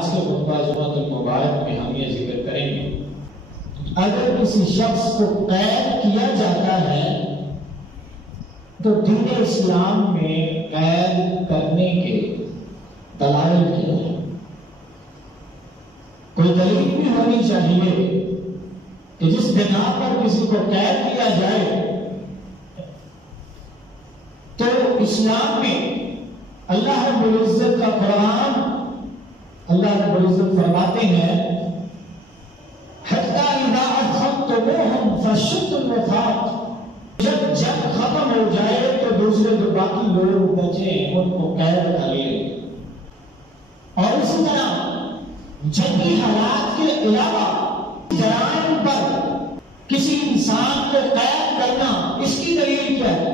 آج کے خطبہ جمعۃ المبارک میں ہم یہ ذکر کریں گے، اگر کسی شخص کو قید کیا جاتا ہے تو دین اسلام میں قید کرنے کے دلائل کیا ہے؟ کوئی دلیل بھی ہونی چاہیے کہ جس بنا پر کسی کو قید کیا جائے۔ تو اسلام میں اللہ رب العزت کا قرآن، اللہ رب العزت فرماتے ہیں حَتَّى إِذَا أَدْخَلْتُمُوهُمْ فَشُدُّوا الْوَثَاقَ، جب جنگ ختم ہو جائے تو دوسرے جو باقی لوگ بچے ان کو قید کر لیں۔ اور اسی طرح جنگی حالات کے علاوہ جرائم پر کسی انسان کو قید کرنا، اس کی دلیل کیا ہے؟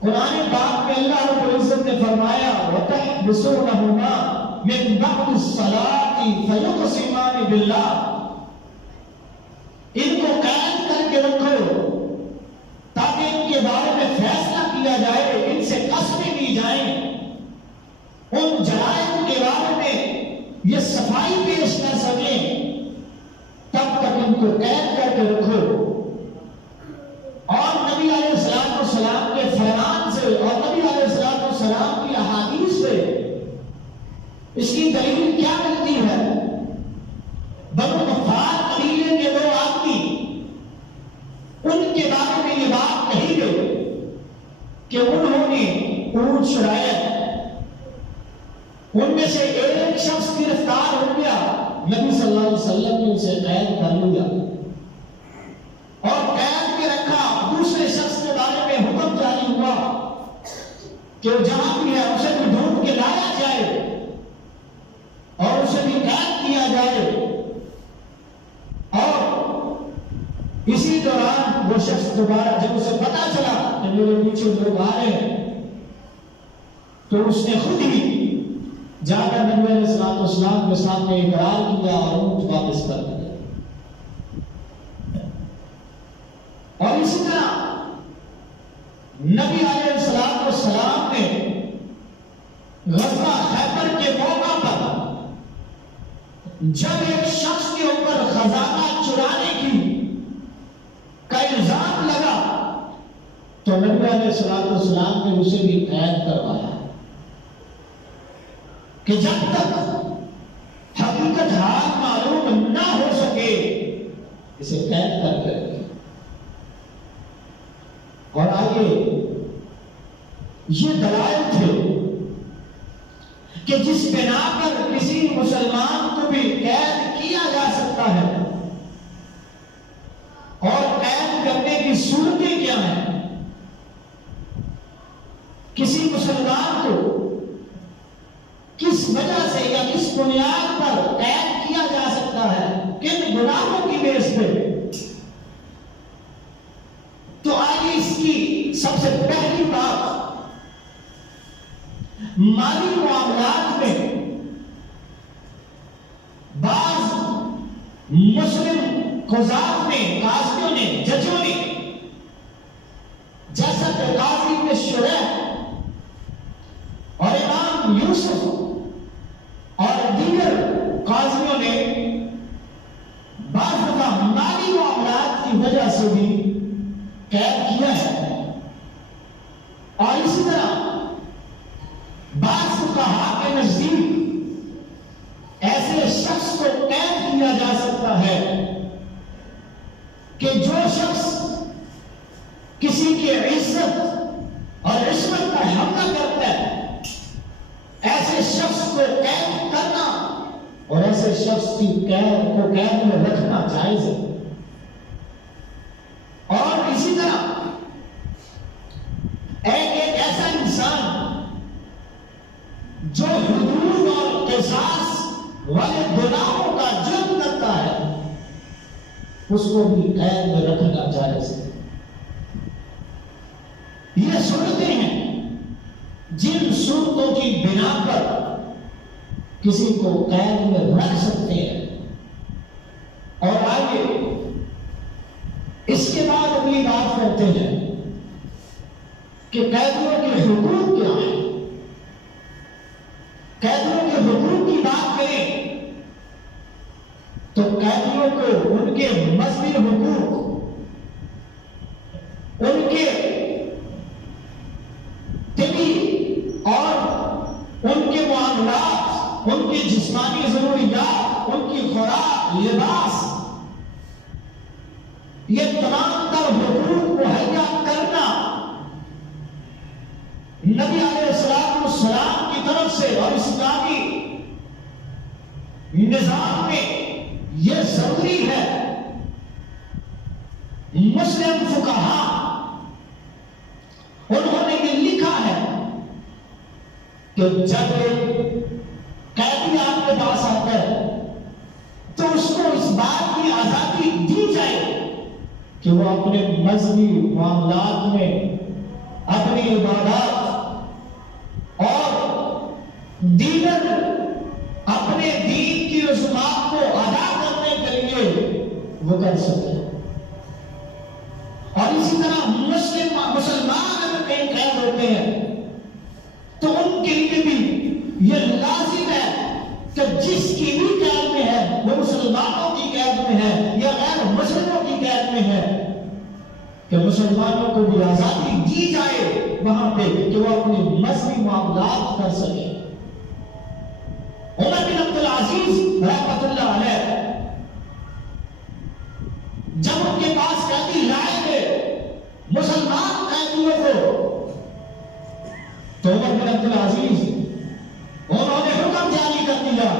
قرآن پاک میں اللہ رب العزت نے فرمایا وَتَحْبِسُونَهُمَا مِن بَعْدِ الصَّلَاةِ فَيُقْسِمَانِ بِاللَّهِ، ان کو قید کر کے رکھو تاکہ ان کے بارے میں فیصلہ کیا جائے، ان سے قسمیں لی جائیں، ان جرائم کے بارے میں یہ صفائی پیش کر سکیں، تب تک ان کو قید کر کے رکھو۔ اور نبی علیہ السلام کے فرمان سے اور نبی علیہ السلام کی احادیث سے اس کی دلیل کیا ملتی ہے؟ بنو غفار قبیلے کے دو آدمی، ان کے بارے میں یہ بات کہی گئی کہ انہوں نے اونٹ چرائے، ان میں سے ایک شخص گرفتار ہو گیا، نبی صلی اللہ علیہ وسلم نے اسے قید کر لیا اور قید میں رکھا۔ دوسرے شخص کے بارے میں حکم جاری ہوا کہ وہ جہاں بھی ہے اسے بھی ڈھونڈ کے لایا جائے اور اسے بھی قید کیا جائے۔ اور اسی دوران وہ شخص دوبارہ جب اسے پتا چلا کہ میرے پیچھے لوگ آ رہے ہیں تو اس نے خود ہی جا کر نبی علیہ السلام کے سامنے اقرار کیا اور اونٹ واپس کر دیا۔ اور اسی طرح نبی علیہ السلام نے غزوہ خیبر کے موقع پر جب ایک شخص کے اوپر خزانہ چرانے کی کا الزام لگا تو نبی علیہ السلام نے اسے بھی قید کروایا کہ جب تک حقیقت حال معلوم نہ ہو سکے اسے قید کر کے رکھے۔ اور آگے یہ دلائل تھے کہ جس بنا پر کسی مسلمان کو بھی قید کیا جا سکتا ہے، اور قید کرنے کی صورتیں کیا ہیں، کسی مسلمان کو کس وجہ سے یا کس بنیاد پر قید کیا جا سکتا ہے، کن گناہوں کی بیس پہ۔ تو آئیے اس کی سب سے پہلی بات، مالی معاملات میں بعض مسلم قضات نے، قاضیوں نے، ججوں نے، جیسا کہ قاضی ابن شریح اور امام یوسف اور دیگر قاضیوں نے بعض دفعہ مالی معاملات کی وجہ سے بھی قید کیا ہے۔ اور اسی طرح بعض فقہاء کے نزدیک ایسے شخص کو قید کیا جا سکتا ہے کہ جو شخص کسی کی عزت اور عصمت پر حملہ کرتا ہے، ایسے شخص کو قید کرنا اور ایسے شخص کی قید میں رکھنا جائز ہے۔ اور اسی طرح ایک ایسا انسان جو حدود اور قصاص والے گناہوں کا جرم کرتا ہے، اس کو بھی قید میں رکھنا جائز ہے۔ یہ صورتیں ہیں جن صورتوں کی بنا پر کسی کو قید میں رکھ سکتے ہیں۔ اور آگے اس کے بعد اگلی بات کرتے ہیں کہ قیدیوں کے حقوق کیا ہیں۔ قیدیوں کے حقوق تو قیدیوں کو ان کے مذہبی حقوق، ان کے طبی اور ان کے معاملات، ان کی جسمانی ضروریات، ان کی خوراک، لباس، یہ تمام تر حقوق مہیا کرنا نبی علیہ السلام کی طرف سے اور اسلامی نظام میں یہ ضروری ہے۔ مسلم فقہا انہوں نے یہ لکھا ہے کہ جب قیدی آپ کے پاس آتا ہے تو اس کو اس بات کی آزادی دی جائے کہ وہ اپنے مذہبی معاملات میں اپنی عبادات اور دیگر اپنے دین کی رسومات کو ادا کرنے کے لیے وہ کر سکے۔ اور اسی طرح مسلمان اگر کہیں قید ہوتے ہیں تو ان کے لیے بھی یہ لازم ہے کہ جس کی بھی قید میں ہے وہ مسلمانوں کی قید میں ہے یا غیر مسلموں کی قید میں ہے، کہ مسلمانوں کو بھی آزادی دی جائے وہاں پہ کہ وہ اپنے مذہبی معاملات کر سکے۔ عمر بن عبد العزیز رحمۃ اللہ علیہ جب ان کے پاس قیدی لائے گئے مسلمان قیدیوں کو، تو عمر بن عبد العزیز انہوں نے حکم جاری کر دیا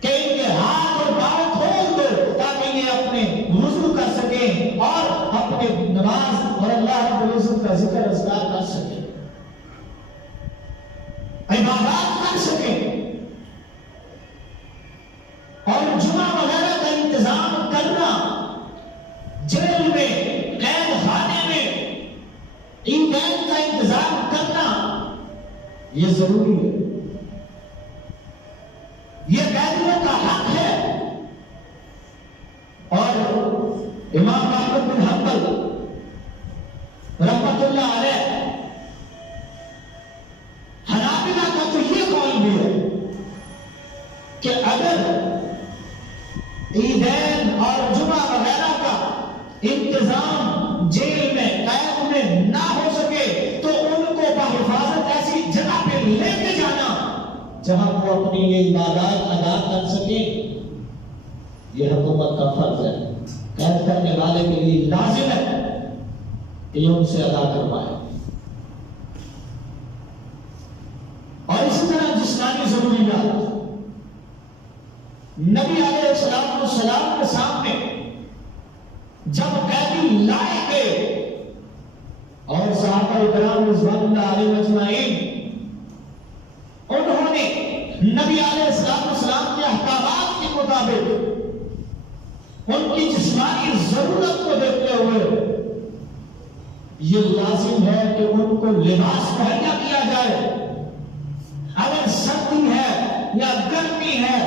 کہ ان کے ہاتھ اور پاؤں کھول دو تاکہ یہ اپنے وضو کر سکیں اور اپنے نماز اور اللہ رب العزت کا ذکر اذکار کر سکیں، عبادات کر سکیں، اور جمعہ وغیرہ کا انتظام کرنا، جیل میں، قید خانے میں عیدین کا انتظام کرنا یہ ضروری ہے، یہ قیدیوں کا حق ہے۔ اور امام احمد بن حنبل رحمۃ اللہ علیہ حنابلہ کا تو یہ قول بھی ہے کہ اگر عیدین اور جمعہ وغیرہ کا انتظام جیل میں، قید میں نہ ہو سکے تو ان کو بحفاظت ایسی جگہ پہ لے کے جانا جہاں وہ اپنی یہ عبادات ادا کر سکے، یہ حکومت کا فرض ہے۔ قید کرنے والے کے لیے لازم ہے کہ یہ ان سے ادا کروائے۔ اور اسی طرح جسمانی ضروریات، نبی علیہ السلام کے سامنے جب قیدی لائے گئے اور صحابہ کرام رضوان اللہ علیہم اجمعین انہوں نے نبی علیہ السلام کے احکامات کے مطابق ان کی جسمانی ضرورت کو دیکھتے ہوئے یہ لازم ہے کہ ان کو لباس مہیا کیا جائے۔ اگر سردی ہے یا گرمی ہے،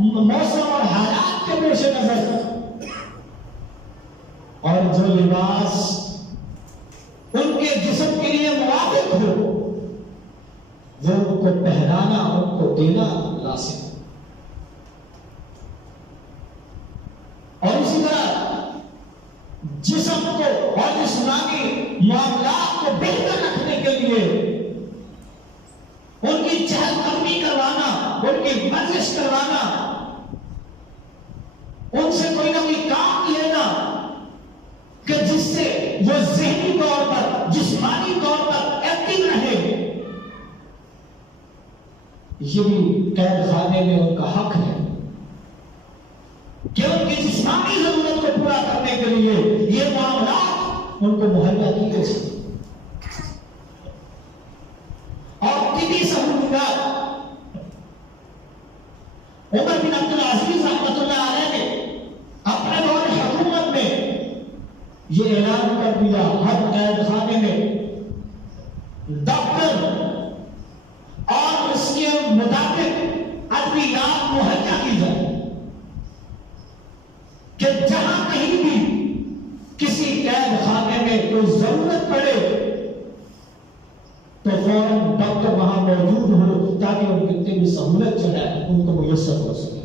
موسم اور حالات کے پیش نظر، اور جو لباس ان کے جسم کے لیے موافق ہو وہ ان کو پہنانا، ان کو دینا لازم ہے۔ اور اسی طرح جسم کو اور جسمانی معاملات کو بہتر رکھنے کے لیے ان کی چہل قدمی کروانا، ان کی ورزش کروانا، ان سے کوئی نہ کوئی کام لینا کہ جس سے وہ ذہنی طور پر، جسمانی طور پر ایکٹیو رہے، یہ بھی قید خانے میں ان کا حق ہے کہ ان کی جسمانی ضرورت کو پورا کرنے کے لیے یہ معاملات ان کو مہیا کیے جائیں۔ اور طبی سہولت، عمر بن عبد العزیز رحمۃ اللہ علیہ نے اپنے دور حکومت میں یہ اعلان کر دیا ہر قید خانے میں ڈاکٹر اور اس کے مطابق ادویات مہیا کی جائے کہ جہاں کہیں بھی کسی قید خانے میں کوئی ضرورت پڑے تو فوراً ڈاکٹر وہاں موجود ہو تاکہ ان کی طبی سہولت جو ہے ان کو میسر ہو سکے۔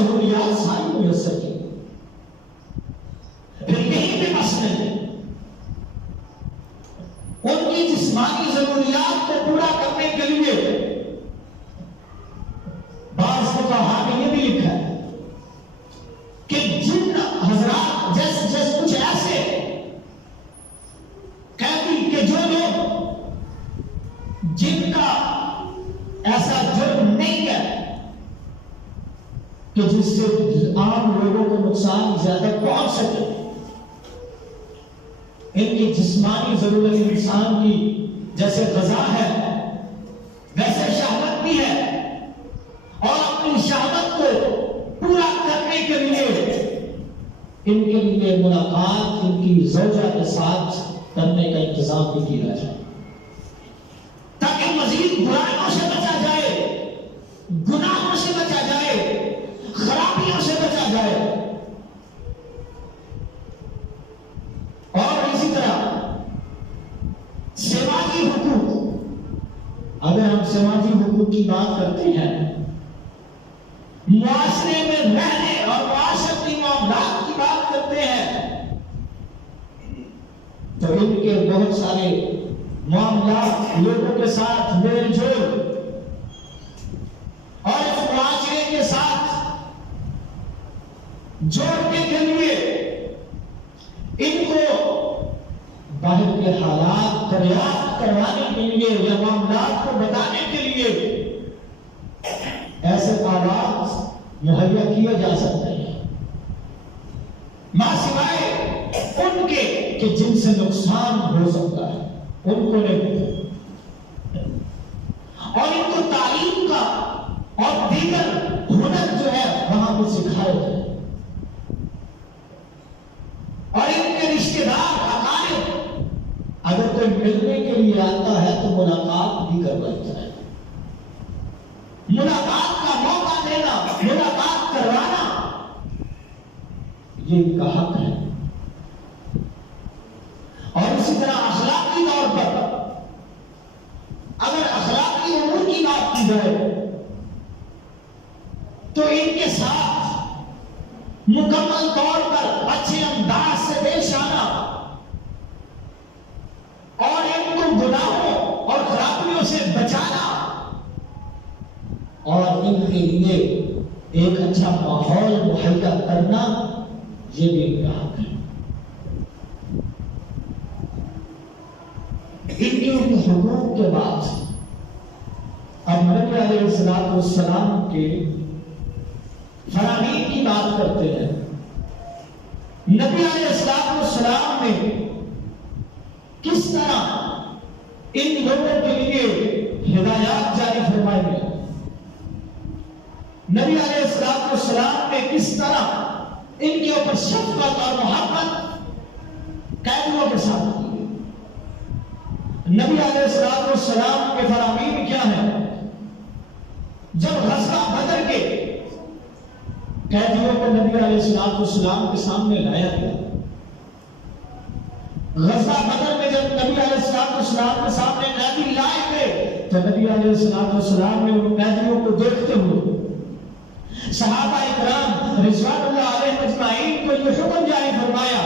سہولیات ساری میسر کی، پھر یہیں پہ مسئلہ ان کی جسمانی ضروریات کو پورا کرنے کے لیے بعض فقہاء نے یہ بھی لکھا ہے کہ جن حضرات جیسے کچھ ایسے قیدی کہ جو لوگ جن کا ایسا جرم نہیں ہے کہ جس سے عام لوگوں کو نقصان زیادہ پہنچ سکے، ان کی جسمانی ضرورت انسان کی جیسے غذا ہے ویسے شہوت بھی ہے، اور اپنی شہوت کو پورا کرنے کے لیے ان کے لیے ملاقات ان کی زوجہ کے ساتھ کرنے کا انتظام بھی کیا جائے تاکہ مزید برائیوں سے بچا جائے، گناہوں سے بچا جائے، خرابیوں سے بچا جائے۔ اور اسی طرح سماجی حقوق، اگر ہم سماجی حقوق کی بات کرتے ہیں، معاشرے میں رہنے اور معاشرتی معاملات کی بات کرتے ہیں، تو ان کے بہت سارے معاملات لوگوں کے ساتھ میل جول اور اس معاشرے کے ساتھ جوڑنے کے لیے ان کو باہر کے حالات دریافت کروانے کے لیے یا معاملات کو بتانے کے لیے ایسے آلات مہیا کیا جا سکتے ہیں، ماں سوائے ان کے کہ جن سے نقصان ہو سکتا ہے ان کو نہیں، اور ان کو تعلیم کا اور دیگر ہنر جو ہے وہاں پہ سکھائے جائے، اور ان کے رشتے دار اقارب اگر کوئی ملنے کے لیے آتا ہے تو ملاقات بھی کروائی جائے، ملاقات کا موقع دینا، ملاقات کروانا یہ ان کا حق ہے۔ اور اسی طرح اخلاقی طور پر اگر اخلاقی امور کی بات کی جائے تو ان کے ساتھ مکمل طور پر اچھے انداز سے پیش آنا اور ان کو گناہوں اور خرابیوں سے بچانا اور ان کے لیے ایک اچھا ماحول مہیا کرنا یہ بھی ان کا حق ہے۔ ان کے حقوق کے بعد اب نبی علیہ السلام کے فراہمی کی بات کرتے ہیں۔ نبی علیہ السلام نے کس طرح ان لوگوں کے لیے ہدایات جاری فرمائی ہیں، نبی علیہ السلام نے کس طرح ان کے اوپر شفقت اور محبت قیدیوں کے ساتھ کی۔ نبی علیہ السلام کے فرامین کیا ہے؟ جب غزوہ بدر کے قیدیوں کو نبی علیہ السلام کے سامنے لایا گیا، غزوہ بدر میں جب نبی علیہ السلام کے سامنے قیدی لائے گئے تو نبی علیہ السلام نے ان قیدیوں کو دیکھتے ہوئے صحابہ اکرام رضوان اللہ علیہ اجمعین کو یہ حکم جاری فرمایا،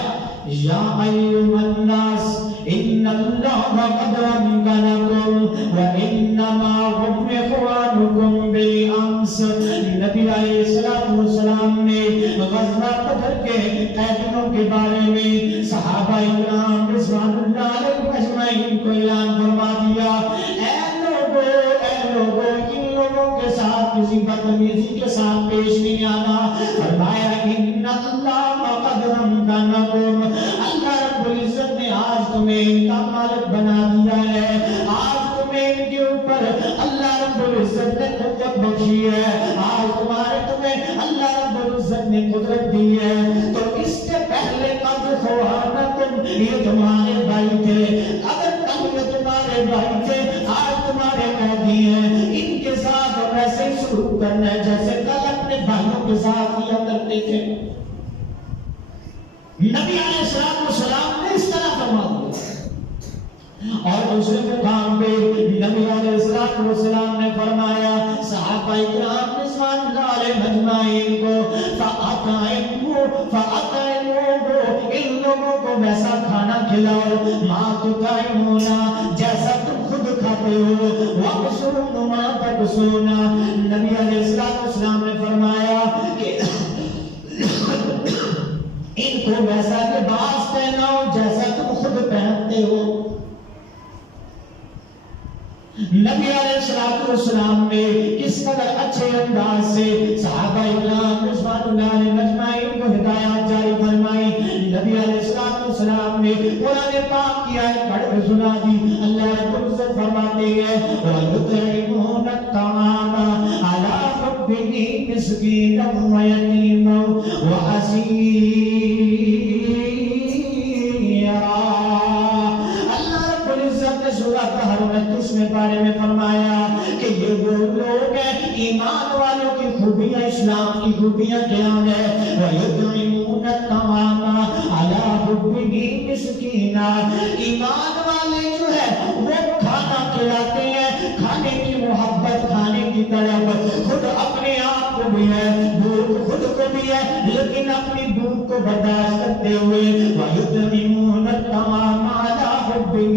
یا ایھا الناس ان اللہ قد امکنکم وانما هم اخوانکم بالامس۔ نبی علیہ السلام نے غزوہ بدر کے قیدیوں کے بارے میں صحابہ اکرام رضوان اللہ علیہ اجمعین کو اعلان فرما دیا، اے لوگوں ان لوگوں کے ساتھ کسی بدتمیزی کے ساتھ پیش نہیں آنا۔ فرمایا ان اللہ قد امکنکم، اللہ رب العزت نے آج تمہیں ان کا مالک بنا دیا ہے، آج تمہیں ان کے اوپر اللہ رب العزت نے قدرت بخشی ہے، آج تمہیں اللہ رب العزت نے قدرت دی ہے۔ تو اس سے پہلے قد خوانکم، یہ تمہارے بھائی تھے، اگر کل یہ تمہارے بھائی تھے آج تمہارے قیدی ہیں، ان کے ساتھ ویسے ہی سلوک کرنا ہے جیسے کل اپنے بھائیوں کے ساتھ کیا کرتے تھے۔ نبی علیہ السلام نے اس طرح فرما دیا۔ اور دوسرے مقام پہ نبی علیہ السلام نے فرمایا، صحابہ اکرام رضوان النار مجمعین کو فَأَطْعِمُوهُ ان لوگوں کو ویسا کھانا کھلاؤ مَا تُطْعِمُونَ جیسا تم خود کھاتے ہو وَاقْسُونَ مَا تَقْسُونَ نبی علیہ السلام نے فرمایا کہ ان کو ویسا لباس پہناؤ جیسا تم خود پہنتے ہو. نبی علیہ السلام نے کس قدر اچھے انداز سے صحابہ اکرام رضوان اللہ علیہ مجمعین کو ہدایات جاری فرمائی. نبی علیہ السلام نے قرآن پاک کی آیت پڑھ کر سنا دی. اللہ رب العزت فرماتے ہیں وَيُطْعِمُونَ الطَّعَامَ عَلَىٰ حُبِّهِ مِسْكِينًا وَيَتِيمًا وَأَسِيرًا. اس میں بارے میں فرمایا کہ یہ وہ لوگ ہیں ایمان والوں کی خوبیاں اسلام کی خوبیاں کیا ہیں وَيُطْعِمُونَ الطَّعَامَ عَلَىٰ حُبِّهِ مِسْكِينًا ایمان والے جو ہے وہ کھانا کھلاتے ہیں کھانے کی محبت کھانے کی طلب خود اپنے آپ کو بھی ہے بھوک خود کو بھی ہے لیکن اپنی بھوک کو برداشت کرتے ہوئے وَيُطْعِمُونَ الطَّعَامَ عَلَىٰ حُبِّهِ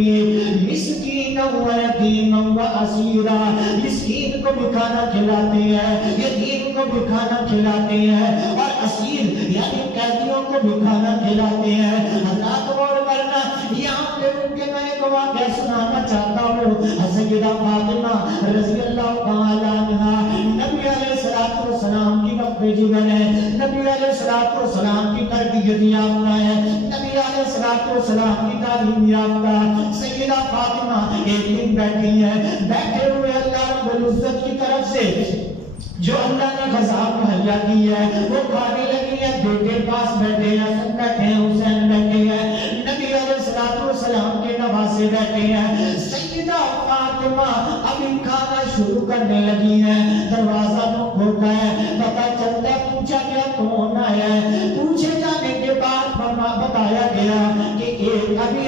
مِسْكِينًا وَيَتِيمًا وَأَسِيرًا مسکین کو بھی کھانا کھلاتے ہیں یتیم کو بھی کھانا کھلاتے ہیں اور اسیر یعنی قیدیوں کو بھی کھانا کھلاتے ہیں. حضرات غور کرنا یہاں پہ ان کے میں ایک واقعہ سنانا چاہتا ہوں. سیدہ فاطمہ رضی اللہ تعالیٰ عنہا نبی علیہ السلام کی وقت جگر ہے نبی علیہ السلام کی تربیت یافتہ ہے نبی علیہ السلام کی تعلیم یافتہ. سیدہ فاطمہ ایک دن بیٹھی ہے بیٹھے ہوئے اللہ رب العزت کی طرف سے جو اللہ نے غذا مہیا کی ہے وہ کھانے لگی ہے. بیٹے پاس بیٹھے ہیں حسن بیٹھے ہیں حسین بیٹھے ہیں نبی علیہ السلام کے نواسے بیٹھے ہیں. سیدہ فاطمہ ابھی کھانا شروع کرنے لگی ہے دروازہ نوک ہوتا ہے پتہ چلتا ہے پوچھا گیا کون آیا ہے. پوچھے جانے کے بعد بتایا گیا کہ ایک ابھی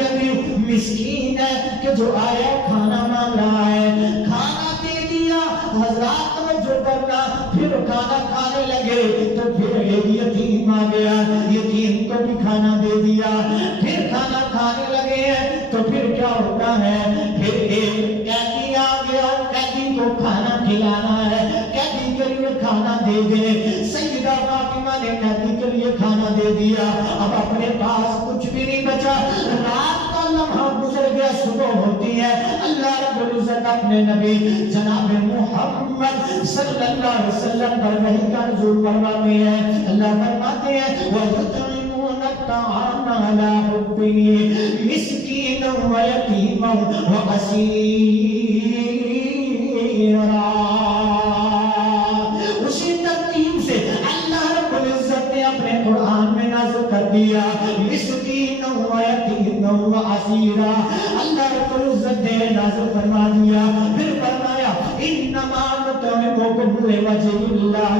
مسکین ہے کہ جو آیا کھانا مانگ رہا ہے کھانا دے دیا. حضرات جو کرنا پھر کھانا کھانے لگے تو پھر ایک یتیم آ گیا یتیم کو بھی کھانا دے دیا. پھر کھانا کھانے لگے ہیں تو پھر کیا ہوتا ہے پھر ایک قیدی آ گیا قیدی کو کھانا کھلانا ہے قیدی کے لیے کھانا دے دے. سیدہ فاطمہ نے قیدی کے لیے کھانا دے دیا. اب اپنے پاس کچھ بھی نہیں بچا. رات کا لمحہ گزر گیا صبح ہوتی ہے. اللہ رب العزت اپنے نبی جناب محمد صلی اللہ علیہ وسلم پر وحی کا نزول فرماتے ہیں. اللہ فرماتے ہیں وَيُطْعِمُونَ الطَّعَامَ عَلَىٰ حُبِّهِ مِسْكِينًا وَيَتِيمًا وَأَسِيرًا. اسی ترتیب سے اللہ رب العزت نے اپنے قرآن میں نازل کر دیا مسکینا ویتیما واسیرا. اللہ رب العزت نے نازل فرما دیا. پھر فرمایا انما نطعمکم لوجه اللہ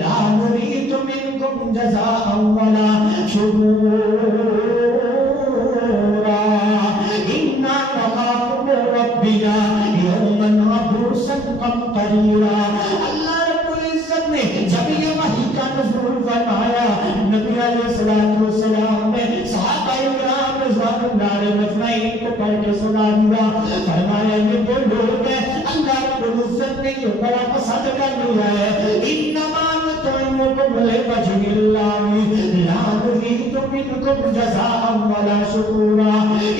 لا نريد منکم جزاء ولا شکورا انا نخاف من ربنا یوما عبوسا قمطریرا. اللہ رب العزت نے جب یہ وحی کا نزول فرمایا نبی علیہ السلام نے صحابہ اکرام رضوان اللہ علیہ مجمعین کو پڑھ کے سنا دیا. فرمایا یہ وہ لوگ ہیں اللہ رب العزت نے یہ بڑا پسند کر لیا ہے. انما نطعمکم لوجه اللہ لا نريد منکم جزاء ولا شکورا.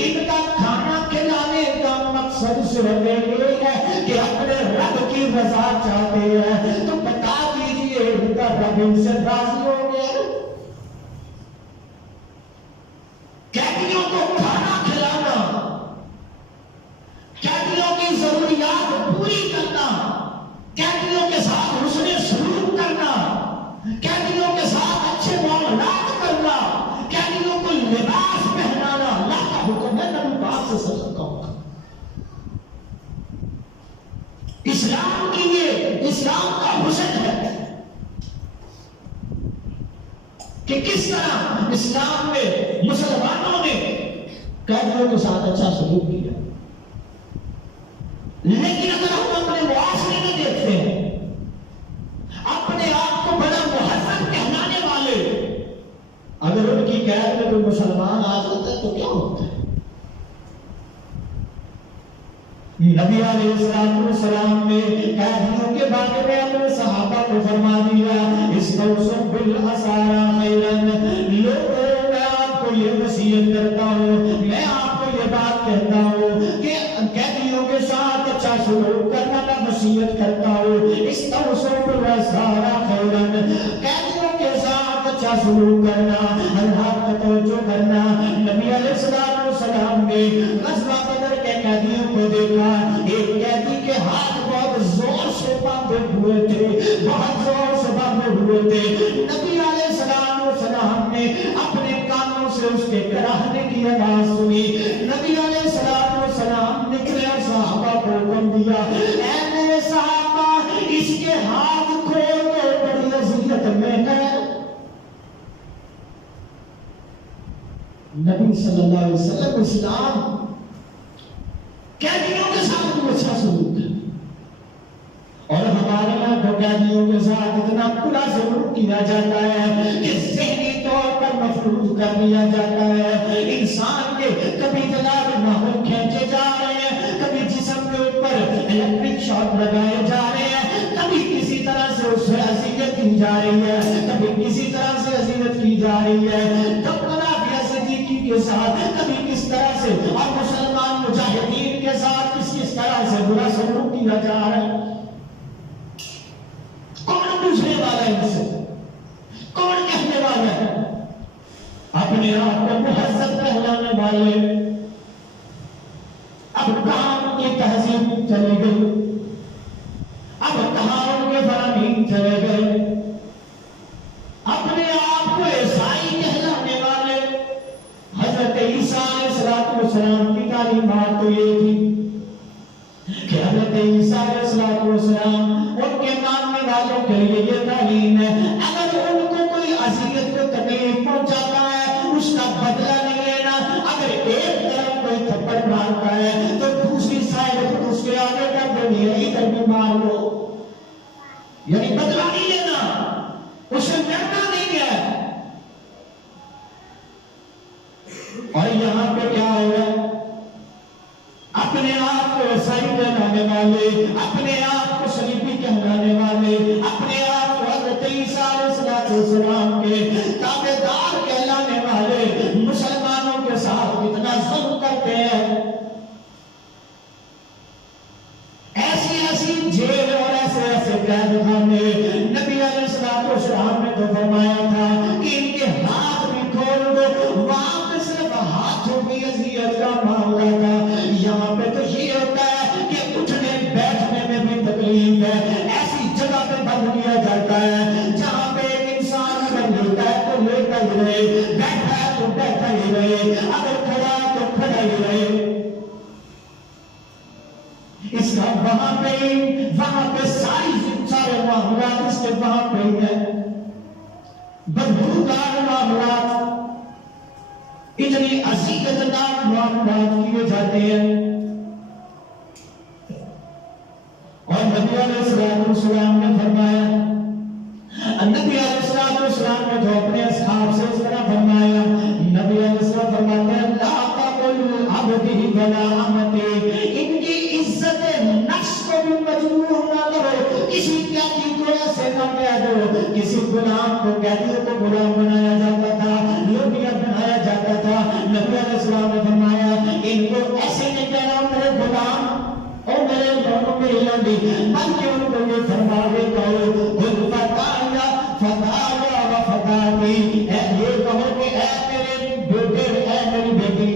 ان کا کھانا کھلانے کا مقصد صرف یہ ہے کہ اپنے رب کی رضا چاہتے ہیں. تو بتا دیجئے ان کا رب ان سے راضی ہو گیا. قیدیوں کو کھانا کھلانا قیدیوں کی ضروریات پوری کرنا قیدیوں کے ساتھ حسن سلوک کرنا قیدیوں کے ساتھ اچھے معاملات کرنا قیدیوں کو لباس پہنانا اللہ کا حکم ہے. نبی پاک سے سب کا حکم. اسلام کی یہ اسلام کا حسن ہے کہ کس طرح اسلام میں مسلمانوں نے قیدیوں کے ساتھ اچھا سلوک کیا. لیکن اگر ہم اپنے معاشرے میں دیکھتے ہیں اب اگر ان کی قید میں کوئی مسلمان آ جاتا ہے تو کیا ہوتا ہے؟ نبی علیہ السلام نے قیدیوں کے بارے میں اپنے صحابہ کو فرما دیا استوصوا بالاسارى خیرا، لوگوں میں آپ کو یہ وصیت کرتا ہوں، میں آپ کو یہ بات کہتا ہوں کہ قیدیوں کے ساتھ اچھا سلوک کرنا میں وصیت کرتا ہوں۔ استوصوا بالاسارى خیرا، قیدیوں کے ساتھ اچھا سلوک کرنا، اللہ کا توجہ کرنا۔ نبی علیہ السلام نے غزوہ بدر کے قیدیوں کو دیکھا، ایک قیدی کے ہاتھ بہت زور سے باندھے ہوئے تھے، بہت زور سے باندھے ہوئے تھے۔ نبی علیہ السلام نے اپنے کانوں سے اس کے کراہنے کی آواز سنی۔ نبی علیہ السلام نکلے اور صحابہ کو حکم دیا، اے میرے صحابہ، اس کے ہاتھ کھول دو، بڑی اذیت میں ہے۔ نبی صلی اللہ علیہ وسلم اسلام قیدیوں کے ساتھ بھی اچھا سلوک ہے، اور ہمارے یہاں تو قیدیوں کے ساتھ اتنا برا سلوک کیا جاتا ہے کہ ذہنی طور پر مفروض کر دیا جاتا ہے۔ انسان کے کبھی جناب ناخن کھینچے جا رہے ہیں، کبھی جسم کے اوپر الیکٹرک شاک لگائے جا رہے ہیں، کبھی کسی طرح سے اس سے اذیت کی جا رہی ہے، کبھی کسی طرح سے اذیت کی جا رہی ہے، کے ساتھ کبھی کس طرح سے، اور مسلمان مجاہدین کے ساتھ کس طرح سے برا سلوک کیا جا رہا ہے۔ کون پوچھنے والا ہے ان سے؟ کون کہنے والا ہے؟ اپنے آپ کو مہذب کہلانے والے اب کہاں ان کی تہذیب چلی گئی، اب کہاں ان کے فرامین چلے گئے؟ اپنے آپ کو عیسائی کہلانے والے حضرت عیسیٰ علیہ السلام کی تعلیمات تو یہ تھی کہ حضرت عیسیٰ علیہ السلام ان کے ماننے والوں کے لیے یہ تعلیم ہے، اگر ان کو کوئی اذیت کو تکلیف پہنچاتا ہے اس کا بدلہ نہیں لینا، اگر ایک طرف کوئی تھپڑ مارتا ہے تو دوسری سائڈ خود اس کے آگے کر دینی ہے، ادھر بھی مار لو، یعنی بدلہ نہیں لینا، اسے ڈرنا نہیں ہے۔ اور یہاں پہ کیا ہے؟ اپنے آپ کو عیسائی کہلانے والے، اپنے آپ کو صلیبی کہلانے والے، اپنے آپ کو حضرت عیسیٰ علیہ السلام کے تابعدار کہلانے والے مسلمانوں کے ساتھ کتنا ظلم کرتے ہیں۔ ایسی ایسی جیل اور ایسے ایسے قید خانے نبی علیہ السلام نے تو فرمایا تھا کہ ان کے ہاتھ بھی کھول دو، وہاں پہ صرف ہاتھوں کی اذیت کا معاملہ تھا، یہاں پہ تو یہ ہوتا ہے کہ اٹھنے بیٹھنے میں بھی تکلیف ہے۔ ایسی جگہ پہ بند کیا جاتا ہے جہاں پہ ایک انسان اگر لیٹا ہے تو لیٹا ہی رہے، بیٹھا ہے تو بیٹھا ہی رہے، اگر کھڑا ہے تو کھڑا ہی رہے۔ اس کا وہاں پہ سارے معاملات اس کے وہاں پہ ہی ہے، بدبودار معاملات، اتنی اذیتناک معاملات کیے جاتے ہیں۔ اور نبی علیہ السلام نے فرمایا، نبی علیہ السلام نے جو اپنے اصحاب سے اس طرح فرمایا، نبی علیہ السلام فرماتے ہیں لا تقل عبدی ولا امتی، ان کی عزت نفس کو بھی مجبور نہ کرو، کسی قیدی کو ایسے نہ کہہ دو، کسی غلام کو قیدیوں کو غلام بنایا جاتا تھا، لوٹیا بنایا جاتا تھا، نبی علیہ السلام نے فرمایا ان کو ایسے نہیں کہنا میرے غلام اور میرے لوگوں میں لڑی، بلکہ ان کو یہ فرما دے کہو خود فتایا فتایا و فتاتی، یہ کہو کہ اے میرے بیٹے اے میری بیٹی،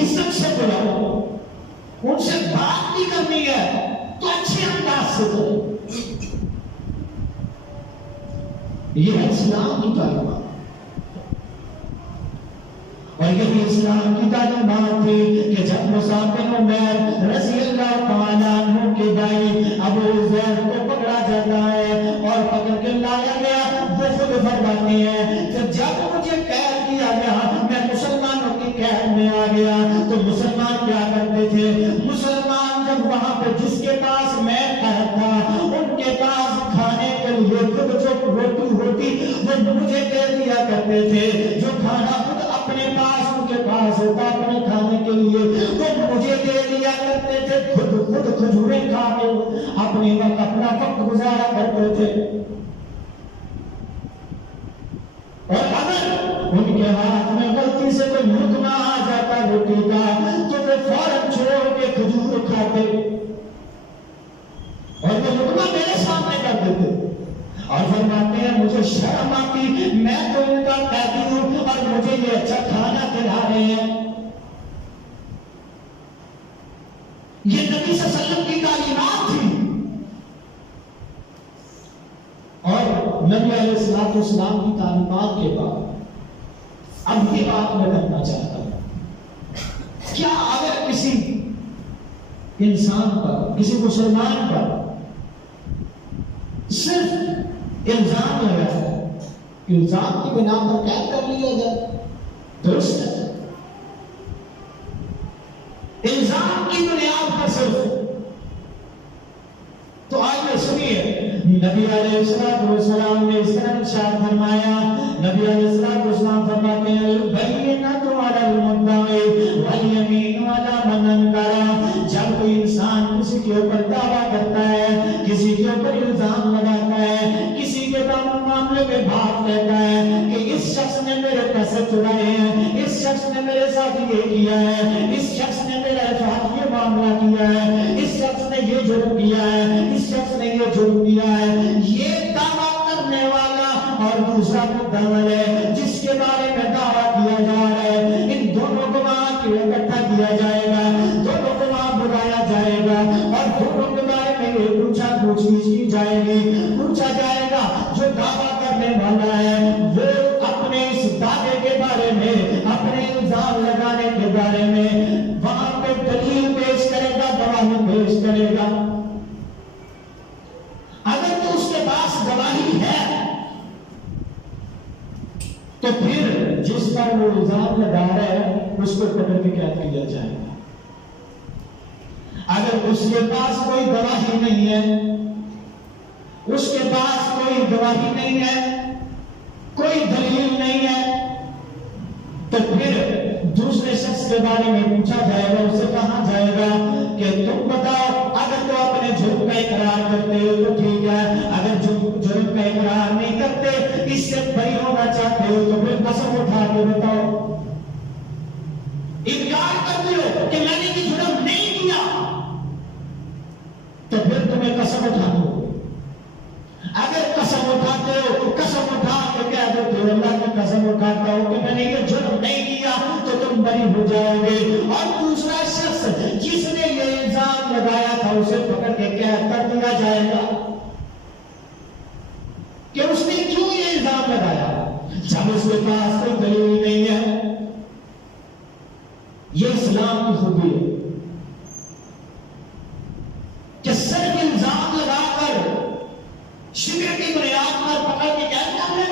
عزت سے بلاؤ، ان سے بات نہیں کرنی ہے تو اچھے انداز سے کرو۔ یہ ہے اسلام کی تعلیمات، اور یہی اسلام کی تعلیمات تھی کہ جب مصعب بن عمیر رضی اللہ تعالیٰ عنہ کے بھائی ابو زید کو پکڑا جاتا ہے اور پکڑ کے لایا گیا، وہ خود فرماتے ہیں کہ جب مجھے قید کیا گیا میں مسلمانوں کی قید میں آ گیا، تو مسلمان کیا کرتے تھے؟ مسلمان جب وہاں پہ جس کے پاس میں قید تھا ان کے پاس کھانے کے لیے لیے خود جو روٹی ہوتی وہ مجھے دے دیا کرتے تھے، جو کھانا خود اپنے پاس ان کے پاس ہوتا اپنے کھانے کے لیے وہ مجھے دے دیا کرتے تھے، خود کھجوریں کھا کے اپنا وقت گزارا کرتے تھے۔ اور اگر ان کے ہاتھ میں غلطی سے کوئی لقمہ آ جاتا روٹی کا تو وہ فوراً چھوڑ کے کھجور کھاتے اور وہ لقمہ میرے سامنے کر دیتے اور فرماتے ہیں مجھے شرم آتی، میں تو ان کا قیدی ہوں اور مجھے یہ اچھا کھانا کھلا رہے ہیں۔ یہ نبی صلی اللہ علیہ وسلم کی تعلیمات تھی۔ اور نبی علیہ السلام کی تعلیمات کے بعد اب یہ بات میں کرنا چاہتا ہوں، کیا اگر کسی انسان پر، کسی مسلمان پر صرف الزام لگا ہے، الزام کی بنا پر قید کر لیا جائے، درست ہے؟ الزام کی بنیاد پر صرف، تو آئیے سنیے نبی علیہ السلام نے اس طرح ارشاد فرمایا، نبی علیہ السلام فرماتے ہیں البینۃ علی المدعی والیمین علی من انکر، جب کوئی انسان کسی کے اوپر دعویٰ کرتا ہے، کسی کے اوپر الزام لگاتا ہے، کسی کے معاملے میں بات کہتا ہے کہ اس شخص نے میرے پیسے چرائے ہیں، اس شخص نے میرے ساتھ یہ کیا ہے، اس شخص نے میرے ساتھ یہ معاملہ کیا ہے، اس شخص نے یہ جرم کیا ہے، اس شخص نے یہ جرم کیا ہے، یہ دعویٰ کرنے والا اور دوسرا مدعی ہے جس کے بارے میں دعویٰ کیا جا رہا ہے، ان دونوں گواہ کو اکٹھا کیا جائے گا، دونوں گواہ بلایا جائے گا اور دونوں کے بارے میں یہ پوچھ کی جائے گی، پوچھا جائے گا جو دعویٰ کرنے والا ہے وہ اپنے اس دعوے کے بارے میں، اپنے الزام لگانے کے بارے میں وہاں پہ دلیل پیش کرے گا، گواہی پیش کرے گا۔ اگر تو اس کے پاس گواہی ہے تو پھر جس پر وہ الزام لگا رہا ہے اس کو پکڑ کے قید کیا جائے گا۔ اگر اس کے پاس کوئی گواہی نہیں ہے، اس کے پاس کوئی گواہی نہیں ہے، کوئی دلیل نہیں ہے، تو پھر دوسرے شخص کے بارے میں پوچھا جائے گا، اسے کہا جائے گا کہ تم بتاؤ، اگر تو اپنے جرم کا اقرار کرتے ہو تو ٹھیک ہے، اگر جرم کا اقرار نہیں کرتے، اس سے بری ہونا چاہتے ہو تو پھر قسم اٹھا کے بتاؤ۔ انکار کرتے ہو کہ میں نے یہ جرم نہیں کیا تو پھر تمہیں قسم اٹھا دو۔ اگر قسم اٹھاتے ہو، قسم اٹھا کے کہہ دیتے ہو اللہ کی قسم اٹھاتا ہو کہ میں نے یہ جرم نہیں کیا تو تم بری ہو جاؤ گے، اور دوسرا شخص جس نے یہ الزام لگایا تھا اسے پکڑ کے قید کر دیا جائے گا کہ اس نے کیوں یہ الزام لگایا جب اس کے پاس کوئی دلیل نہیں ہے۔ یہ اسلام کی خوبی ہے کہ صرف الزام لگا کر شبہ کی بنیاد پر پکڑ کے قید کر لے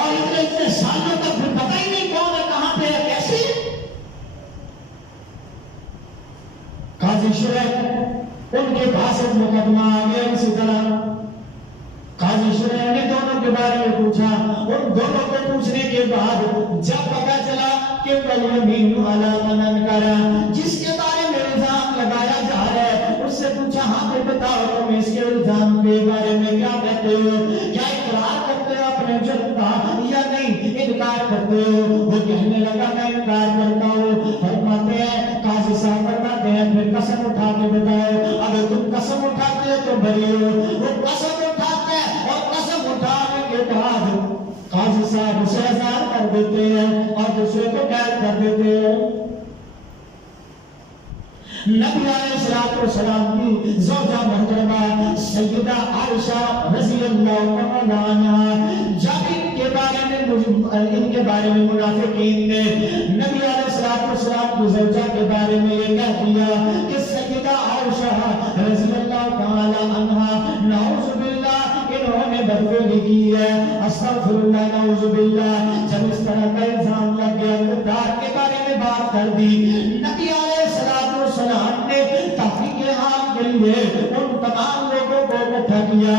اور اتنے سالوں تک پھر پتہ ہی نہیں کون ہے، کہاں پہ ہے، کیسے ہے۔ قاضی شریح ان کے پاس ایک مقدمہ آ گیا، اسی طرح قاضی شریح نے دونوں کے بارے میں پوچھا، ان دونوں کو پوچھنے کے بعد جب پتہ چلا کہ والیمین علی من انکر، جس کے بارے میں الزام لگایا جا رہا ہے، اس سے پوچھا ہاں پھر بتاؤ تم اس کے الزام کے بارے میں کیا کہتے ہو، کیا اقرار کرتے ہو اپنے جرم کا یا نہیں انکار کرتے ہو؟ وہ کہنے لگا میں انکار کرتا ہوں۔ فرماتے ہیں قاضی صاحب فرماتے ہیں پھر قسم اٹھا کے بتاؤ، اگر تم قسم اٹھاتے ہو تو بری ہو۔ وہ قسم اٹھاتے ہیں اور قسم اٹھانے کے بعد قاضی صاحب اسے آزاد کر دیتے ہیں اور دوسرے کو قید کر دیتے ہیں۔ نبی علیہ السلام کی زوجہ محترمہ سیدہ عائشہ رضی اللہ تعالیٰ عنہا جب ان کے بارے میں منافقین نے نبی علیہ السلام کی زوجہ کے بارے میں یہ کہہ دیا کہ سیدہ عائشہ رضی اللہ تعالیٰ عنہا نعوذ باللہ انہوں نے بدفعلی کی ہے، استغفر اللہ نعوذ باللہ، جب اس طرح کا الزام لگ گیا کردار کے بارے میں بات کر دی، نبی علیہ السلام نے تحقیق حال کے لیے ان تمام لوگوں کو اکٹھا کیا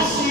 80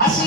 80